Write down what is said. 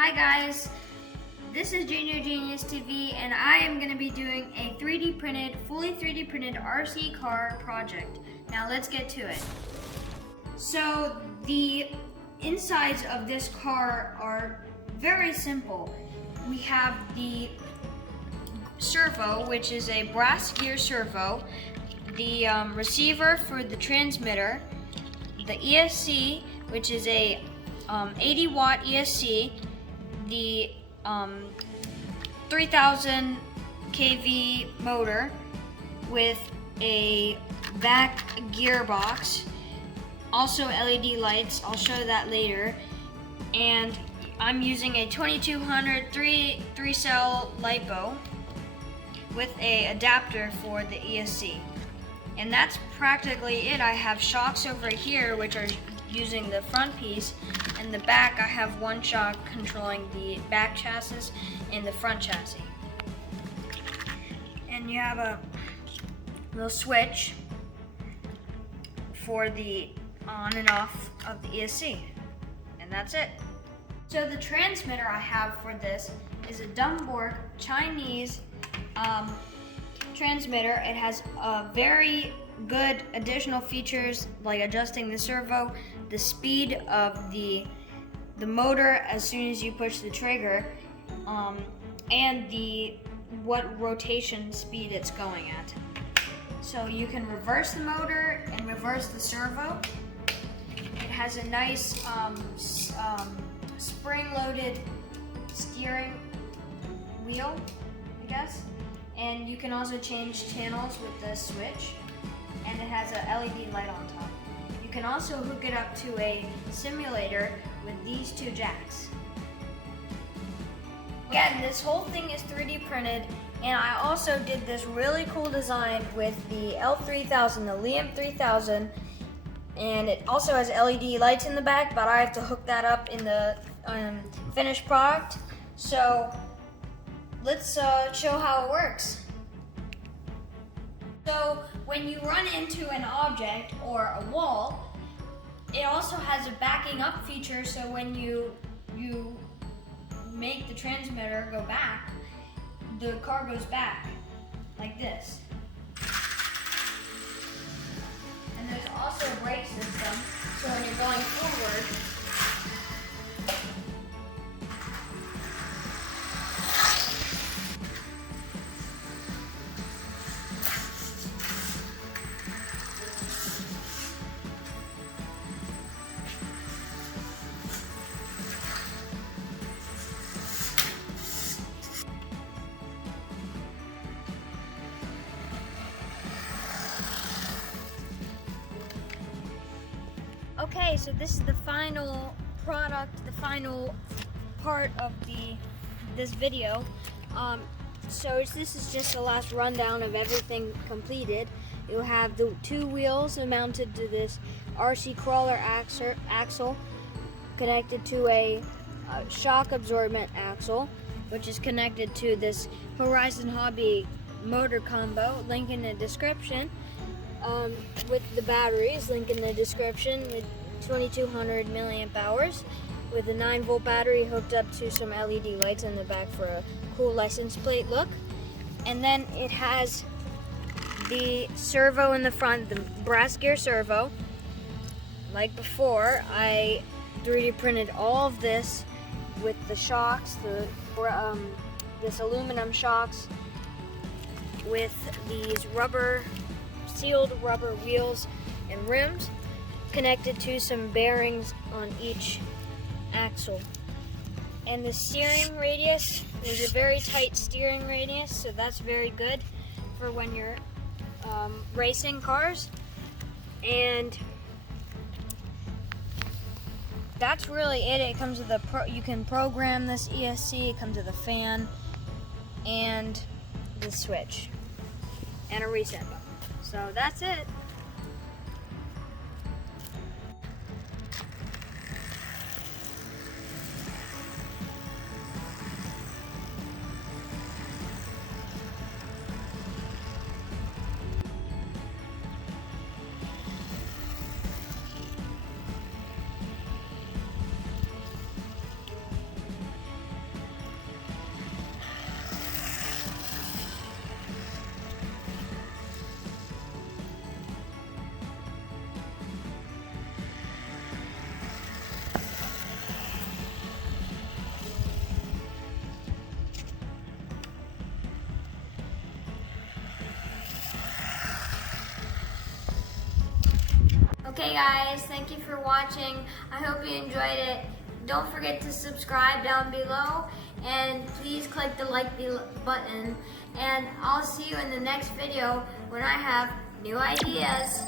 Hi guys, this is Junior Genius TV and I am going to be doing a fully 3D printed RC car project. Now let's get to it. So the insides of this car are very simple. We have the servo, which is a brass gear servo, the receiver for the transmitter, the ESC, which is a 80 watt ESC, the 3000 kV motor with a back gearbox, also LED lights, I'll show that later, and I'm using a 2200 3 cell LiPo with a adapter for the ESC. And that's practically it. I have shocks over here which are using the front piece, and the back I have one shock controlling the back chassis and the front chassis. And you have a little switch for the on and off of the ESC, and that's it. So the transmitter I have for this is a Dumborg Chinese transmitter. It has very good additional features like adjusting the servo, the speed of the motor as soon as you push the trigger, and what rotation speed it's going at. So you can reverse the motor and reverse the servo. It has a nice spring-loaded steering wheel, I guess. And you can also change channels with the switch, and it has a LED light on top. You can also hook it up to a simulator with these two jacks. Again, this whole thing is 3D printed, and I also did this really cool design with the L3000, the Liam 3000, and it also has LED lights in the back, but I have to hook that up in the finished product. So let's show how it works. So when you run into an object or a wall, it also has a backing up feature, so when you make the transmitter go back, the car goes back like this. And there's also a brake system, so when you're going forward, okay, so this is the final product, the final part of this video. So this is just the last rundown of everything completed. You'll have the two wheels mounted to this RC crawler axle connected to a shock absorbent axle, which is connected to this Horizon Hobby motor combo, link in the description. With the batteries, link in the description, with 2200 milliamp hours, with a 9-volt battery hooked up to some LED lights in the back for a cool license plate look. And then it has the servo in the front, the brass gear servo. Like before, I 3D printed all of this with the shocks, this aluminum shocks with these sealed rubber wheels and rims connected to some bearings on each axle. And the steering radius is a very tight steering radius, so that's very good for when you're racing cars. And that's really it. It comes with you can program this ESC. It comes with a fan and the switch and a reset button. So that's it. Okay guys, thank you for watching. I hope you enjoyed it. Don't forget to subscribe down below and please click the like button, and I'll see you in the next video when I have new ideas.